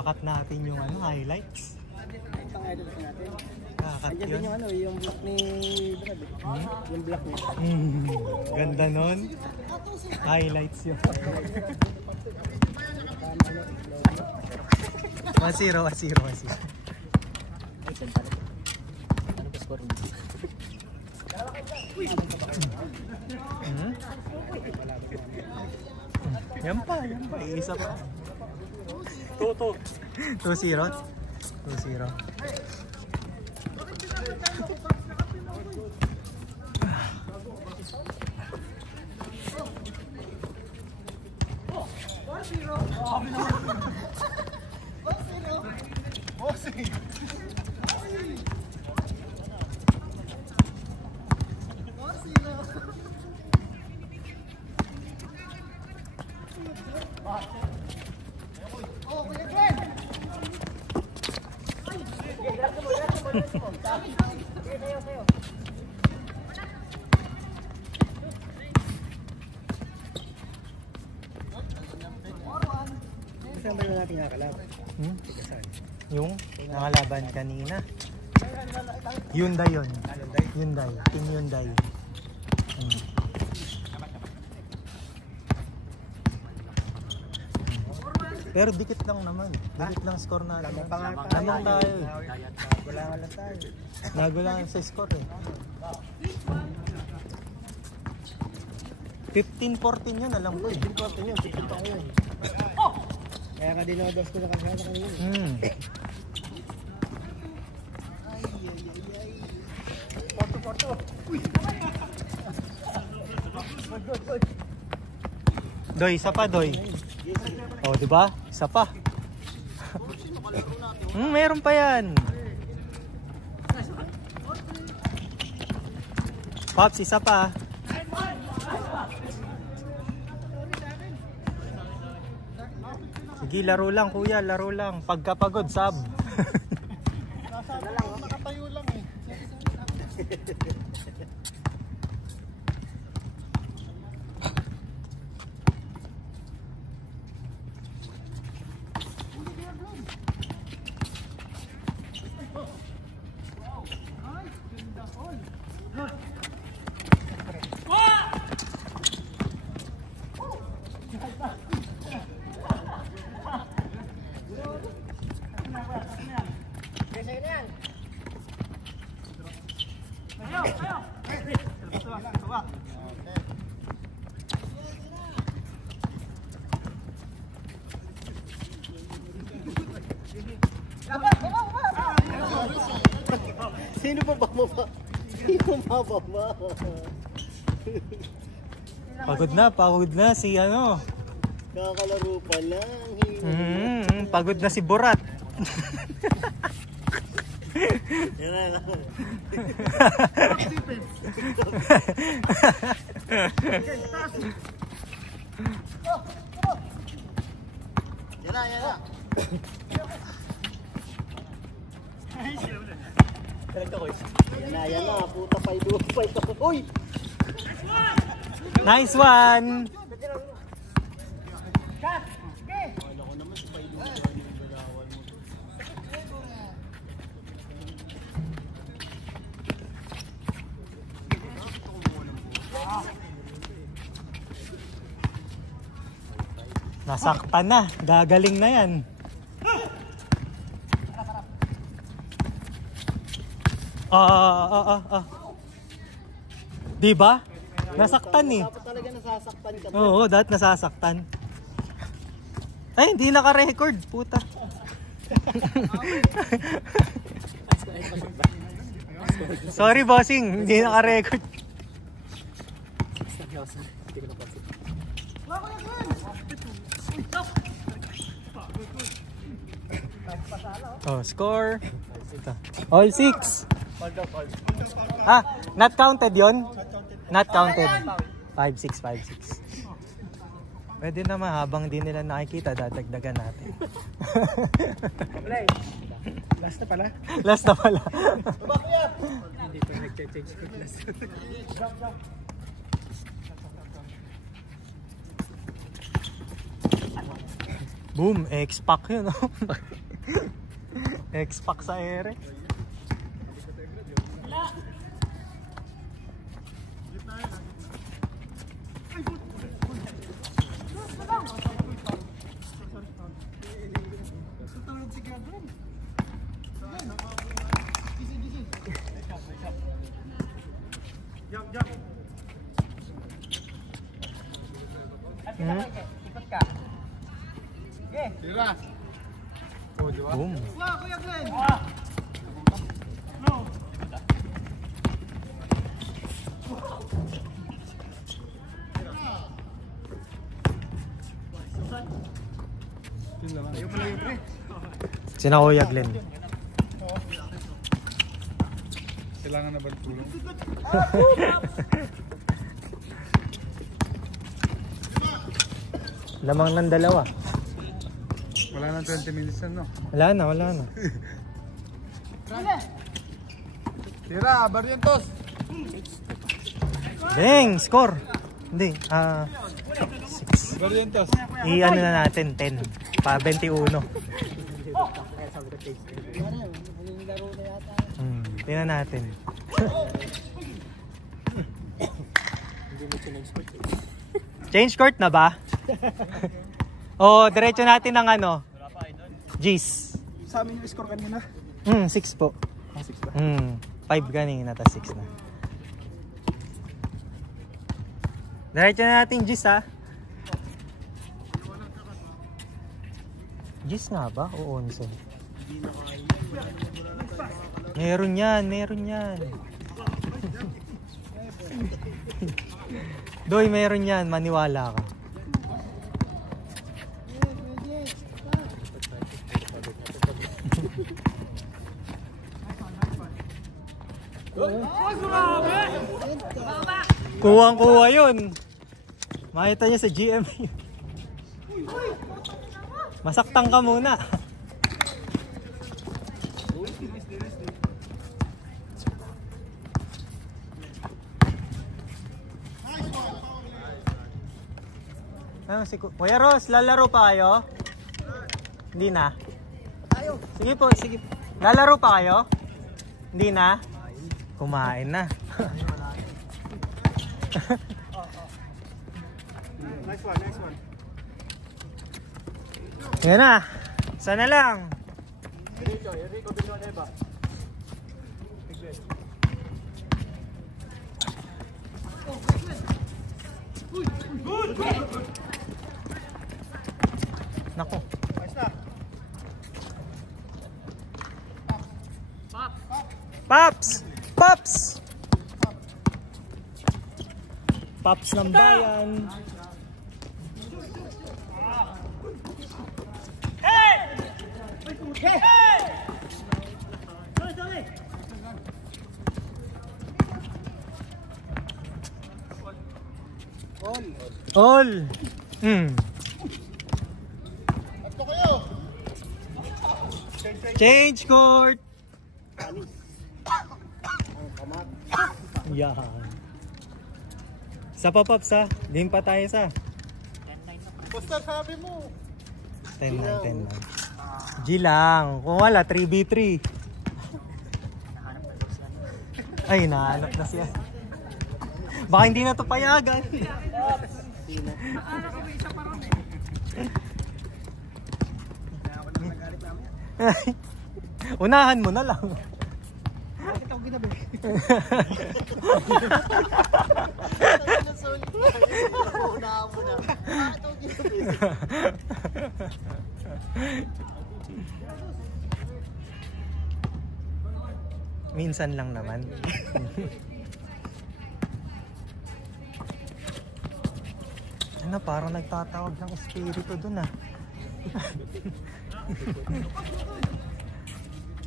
Kakat natin yung highlights. Kakat yun. Yung block ni Brad. Yung block niya. Ganda nun. Highlights yun. 1-0. Yan pa. Isa pa. 2-0. Saan ba yung natin nakakalaban? Yung nakalaban kanina. Hyundai yun. Team Hyundai. Pero dikit lang naman. Dikit lang score natin. Lamang tayo. Nagulangan lang tayo. Nagulangan sa score eh. 15-14 yun, alam ko. 15-14 yun, tipid tayo eh. Kaya ka dinodos ko na kasama kanina. Porto. Doy, isa pa, Doy. Oh, di ba? Isa pa. Meron pa yan. Pops, isa pa. Sige, laro lang kuya, laro lang. Pagkapagod, sub. Nakatayo lang eh. Sino ba bababa? Pagod na si ano. Kakalaro pa lang. Pagod na si Borat. Yan na. Yan na, puta 5-5. Uy! Nice one! Nasaktan na, gagaling na yan. Diba? Nasaktan eh. Dapat talaga nasasaktan ka. Oo, dapat nasasaktan. Ay, hindi naka-record, puta. Sorry, bossing, hindi naka-record. Oh, score. All 6. Not counted yon? Not counted. 5-6. Pwede naman, habang di nila nakikita, dadagdagan natin. Last na pala. Hindi pa nag-change ko last. Boom, X-Pac yun. Oh. X-Pac sa ere. Ikot ka. Tira. Oh, di ba? Boom. Wah, Kuya Glenn. No. Ayaw pala yun, pre. Sina Kuya Glenn. Kailangan na ba tulong? Lamang ng dalawa. Wala na 20 minutes na, no? Wala na, wala na. Tira, Barrientos. Dang, score. Hindi, 6. Barrientos. I-ano na natin, 10. Pa 21. Tingnan natin. Change court na ba? O, diretso natin ng ano? G's. Sa amin yung score kanina. 6 po. 6 ba? 5 kanina, tas 6 na. Diretso na natin G's ha. G's nga ba? O 11? Meron yan, meron yan. Doy, meron yan, maniwala ka. Kuwang-kuwa yun. Makita niya sa GM. Masaktan ka muna. Ano si Kuya Ros, lalaro pa kayo? Hindi na. Sige po, sige. Lalaro pa kayo? Hindi na. Kumain na. Nice one, nice one. Yan na. Sana lang. Enrico Villanueva. Nako. Paps! Paps! Paps ng bayan. All. Change court. Yan. Sa pa-pops ha. Game pa tayo sa. Basta sabi mo. 10-9, 10-9. G lang. Kung wala, 3v3. Ay, nahanap na siya. Baka hindi na ito payagan. Unahan mo na lang. Bakit ako ginabi? Unahan mo na. Bakit ako ginabi? Minsan lang naman. Ano, parang nagtatawag ng espiritu dun ah.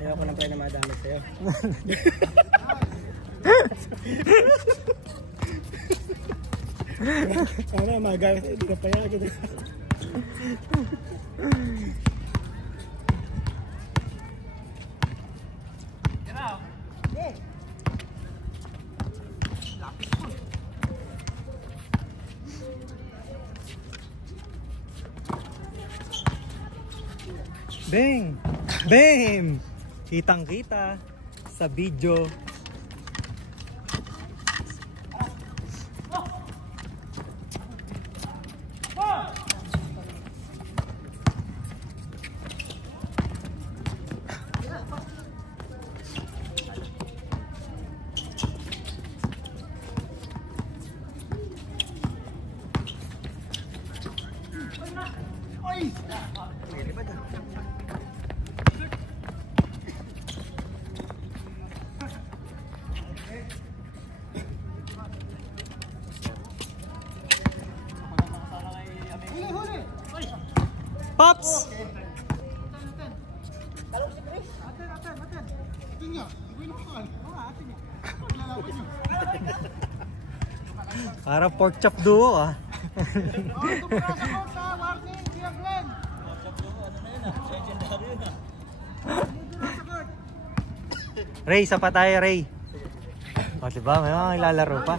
Ayoko lang tayo na madamit sa'yo. Ano, magamit sa'yo, hindi ka payagan. Bang! Bam! Kitang-kita sa video. Pops! Para pork chop duo ah. Ray, sa pa tayo, Ray. O, diba? May mga ilalaro pa.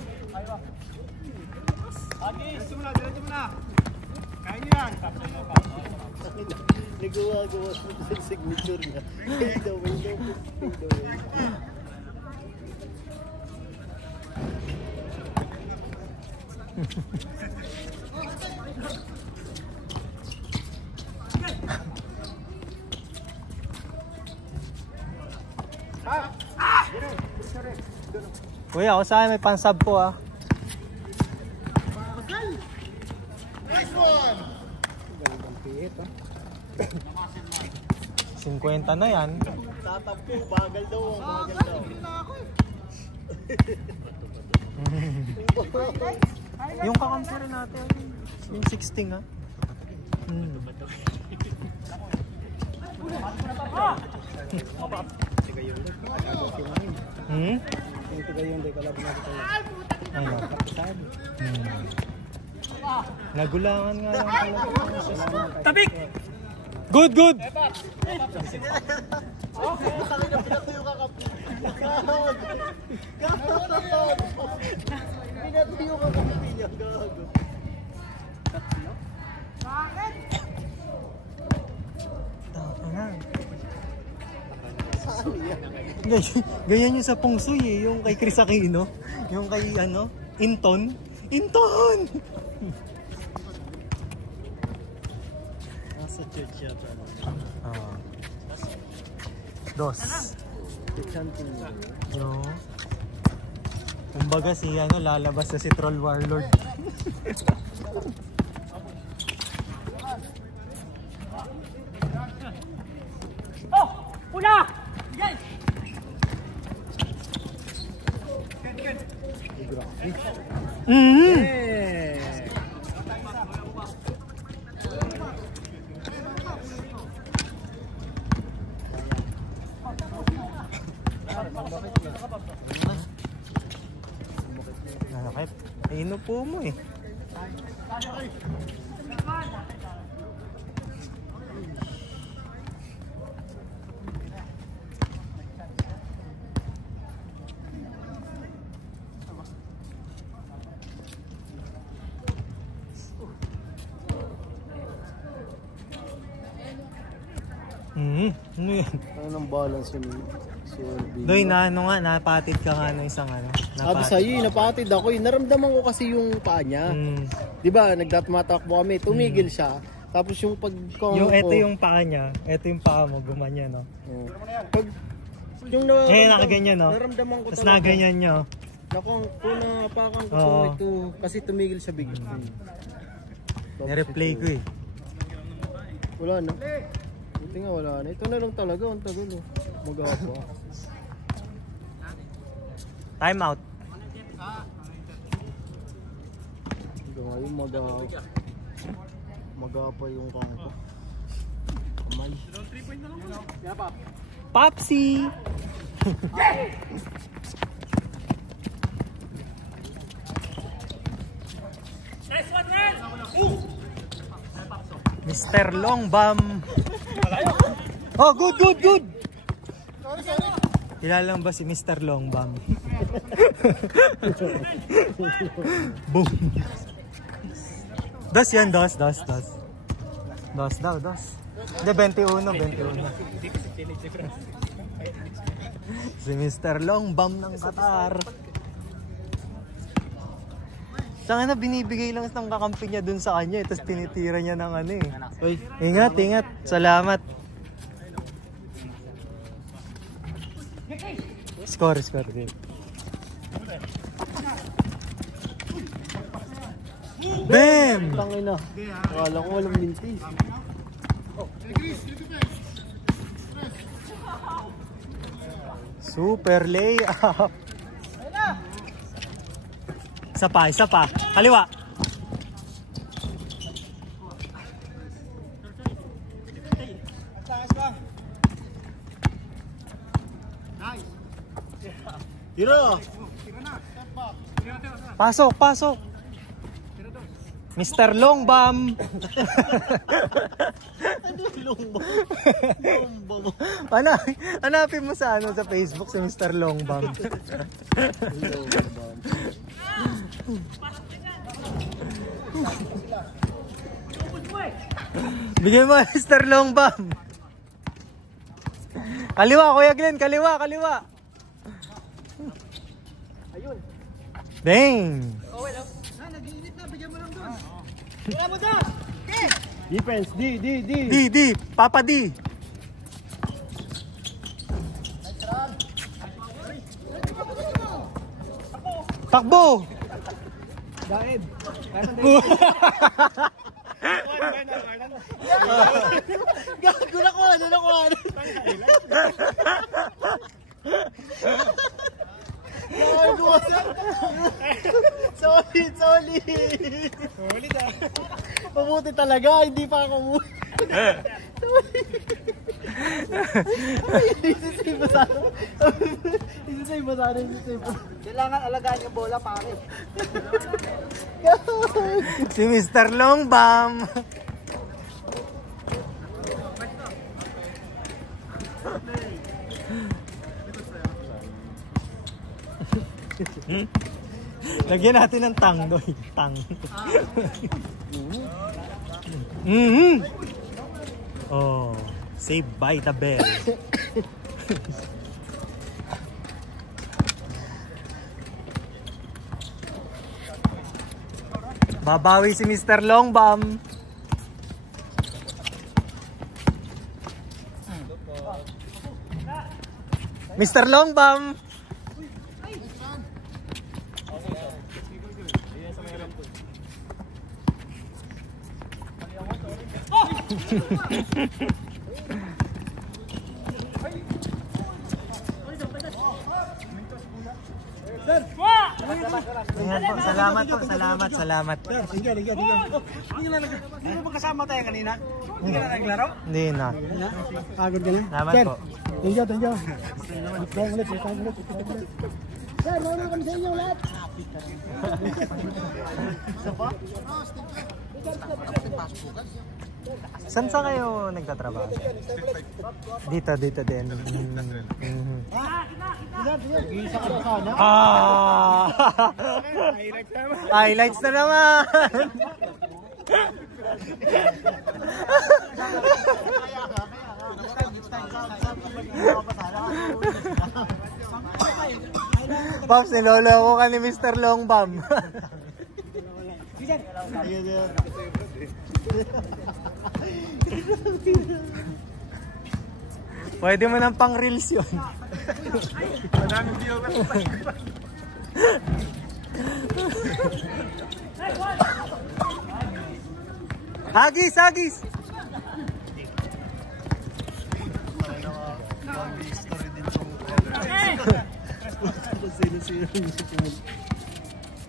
Diretso mo na. Kaya niyo yan. Nagawa-gawa sa signature niya. Fade away daw. Fade away. Kuya, ako sa'yo may pansab po ah. Nice one! Gandang pihit ha. 50 na yan. Tatampo, bagal daw. Bagal daw. Yung kakamsari natin. Yung 16 ah. Yung tiga yung day kalab natin tayo. Ano? Kapitan. Nagulangan nga lang pala. Tabik! Good, good! Kami na pinatuyo ka kapi. Gahod! Pinatuyo ka kapi niya. Gago. Bakit? Saan yan? Ganyan yung sa Pungsoy eh. Yung kay Chris Aquino. Yung kay ano? Inton. Inton! Nasa church yata. Ah. Dos. Chanting mo. No. Kumbaga si ano, lalabas na si Troll Warlord. Oh! Una! Yes! Nakakit. Inupo mo eh. Ano yan? Ano nang balance yun? Doy, na ano nga, napatid ka nga ng isang ano. Sabi sa'yo, napatid ako. Naramdaman ko kasi yung paa niya. Di ba, nagtatmatakbo kami, tumigil siya. Tapos yung Yung ito yung paa niya, ito yung paa mo, gumanyan, no? Pag yung Ngayon nakaganyan, no? naramdaman ko Tapos nakaganyan nyo. Kung napakan ko Oo. ito, kasi tumigil siya bigla. Nireplay ko eh. Wala na. Buti nga wala na. Ito na lang talaga, ang tagal oh. Magapa. Time out. Ito nga yung magapa yung kangko. Kamay. Popsi! Mr. Longbam. Oh, good, good, good. Kilala mo ba si Mr. Longbam? Boom. Das yan, das. Das daw, das. Hindi, 21. Si Mr. Long Bomb ng Qatar. Saka na binibigay lang ng kakampi niya dun sa kanya, tapos tinitira niya ng ano eh. Uy, ingat. Salamat. Score. Bam! Tangin na. Akala ko walang mintis. Super layup. Isa pa. Kaliwa. Tira! Pasok. Mr. Long Bomb. Ano yung bomba mo? Hanapin mo sa sa Facebook si Mr. Long Bomb. Bigyan mo Mr. Long Bomb. Kaliwa, Kuya Glenn, kaliwa. Ayun. Dang. Nag-iinit na, bigyan mo lang doon. Wala mo doon! Defense, D. D, Papa D. Takbo. Daed. Gago na ko. Solid. Solid ah. Mabuti talaga, hindi pa ako umuwi. Isisave mo sana. Kailangan alagaan yung bola, pare. Si Mr. Long Bomb. Lagyan natin ng tang, doy. Tang. Oh, saved by the bell. Babawi si Mr. Long Bomb. Mr. Long Bomb. Salamat. Sige. Hindi mo kasama tayo kanina? Hindi ka na naglaro? Hindi na. Pagod ka na? Salamat po. Thank you. Thank ulit. Sir, mauna kami sa inyo lahat. Saan kayo nagtatrabaho? Dito din. Isa ka na sana. Highlights na naman. Pops, niloloko ka ni Mr. Long Bomb. Pwede mo nang pang reels yun. Madaming viewers. Hagis!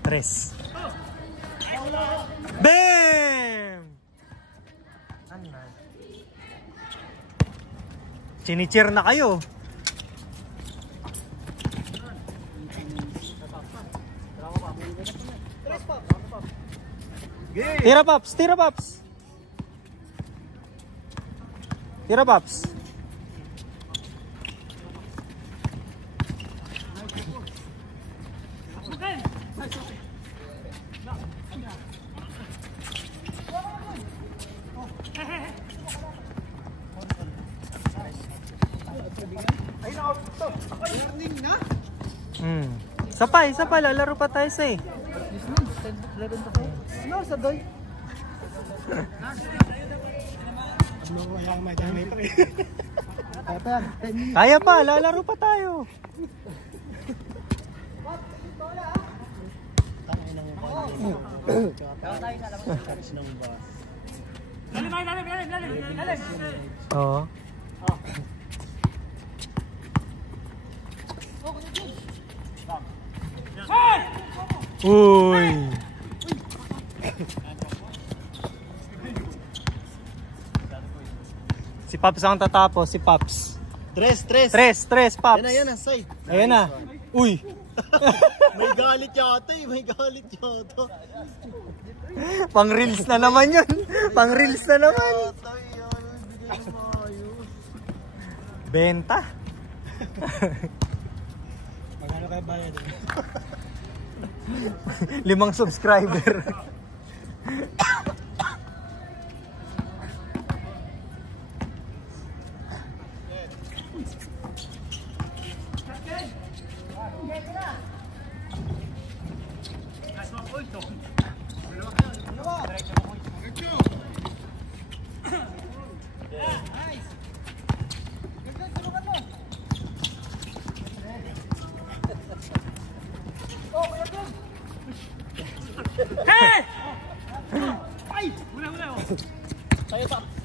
Tres. Bam! Chinichir na kayo. Tira Pops. Isa pa, lalaro pa tayo sa eh. Ano sa doy? Ano ko yung may dami pa eh. Kaya pa, lalaro pa tayo. Oo. Uy. Si Paps ang tatapos, si Paps. Tres, Paps. Yan na, side. Ayan na. Uy. May galit yata eh, may galit yata. Pang reels na naman yun. Pang reels na naman. Benta. Magkano kayo bayad? 5 subscriber.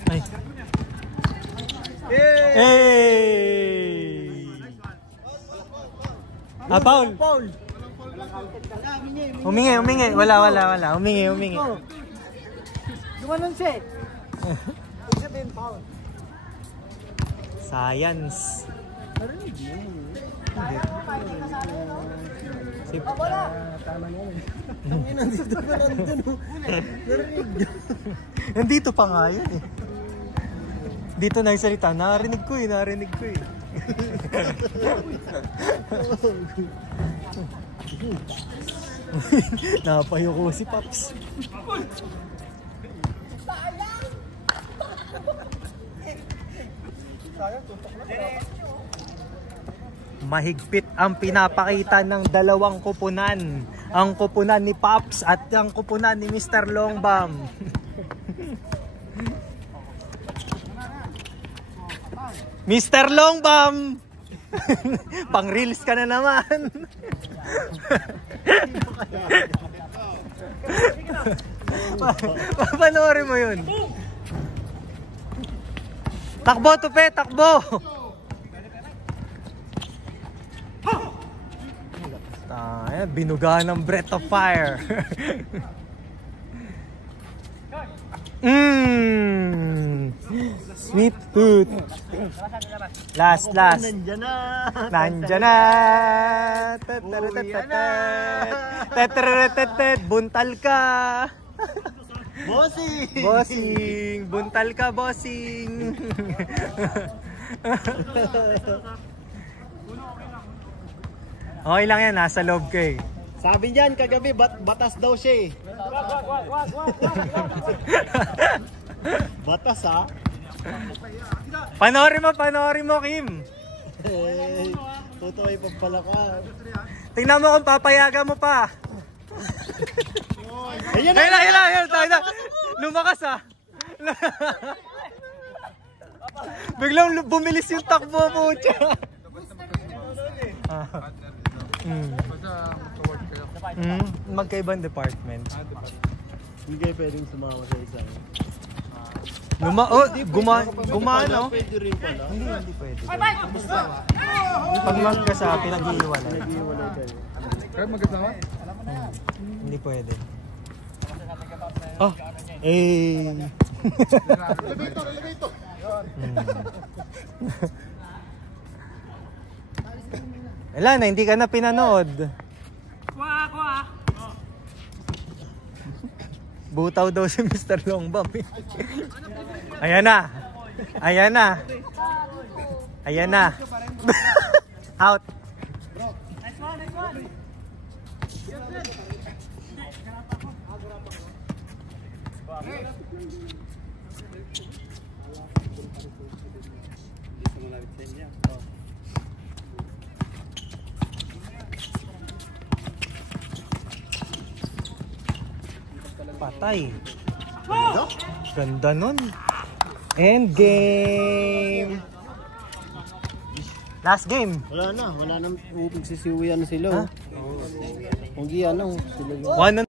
Ay. Hey! Ah, Paul. Humingi. Wala. Humingi. Gumanon siya eh. Sabihin, Paul. Science. Tama na yun. Nandito pa nga yun eh. Dito na yung salita. Narinig ko eh. Napayo ko si Paps. Mahigpit ang pinapakita ng dalawang kupunan. Ang kupunan ni Paps at ang kupunan ni Mr. Longbam. Mr. Longbam! Pang reels ka na naman. Papanoorin mo yun. Takbo, Tupe, takbo! Ayan, binuga ng breath of fire. Sweet tooth. Last. Nandyan na. Buntal ka. Bossing. Buntal ka, bossing. Okay lang yan, nasa loob ka eh. Sabi niyan kagabi, batas daw siya eh. Batas ha? Panoorin mo, Kim. Totoo ay pagpalaka. Tingnan mo kung papayagan mo pa. Ayun na. Lumakas ah. Biglang bumilis yung takbo mo. Magkaibang department. Hindi kayo pwedeng sumama sa isa. Gumano? Pwede rin pala. Hindi pwede. Pag magkasa, pinag-iiwalay. Kaya magkasama? Hindi pwede. Oh, eh. Elevator. Wala na, hindi ka na pinanood. Butaw daw si Mr. Longbam. Ayan na. Out. Nice one. Patay. Ganda nun. End game. Last game. Wala na, wala nang upigsisiwian sila. Ha? Kung di ano, sila yung... One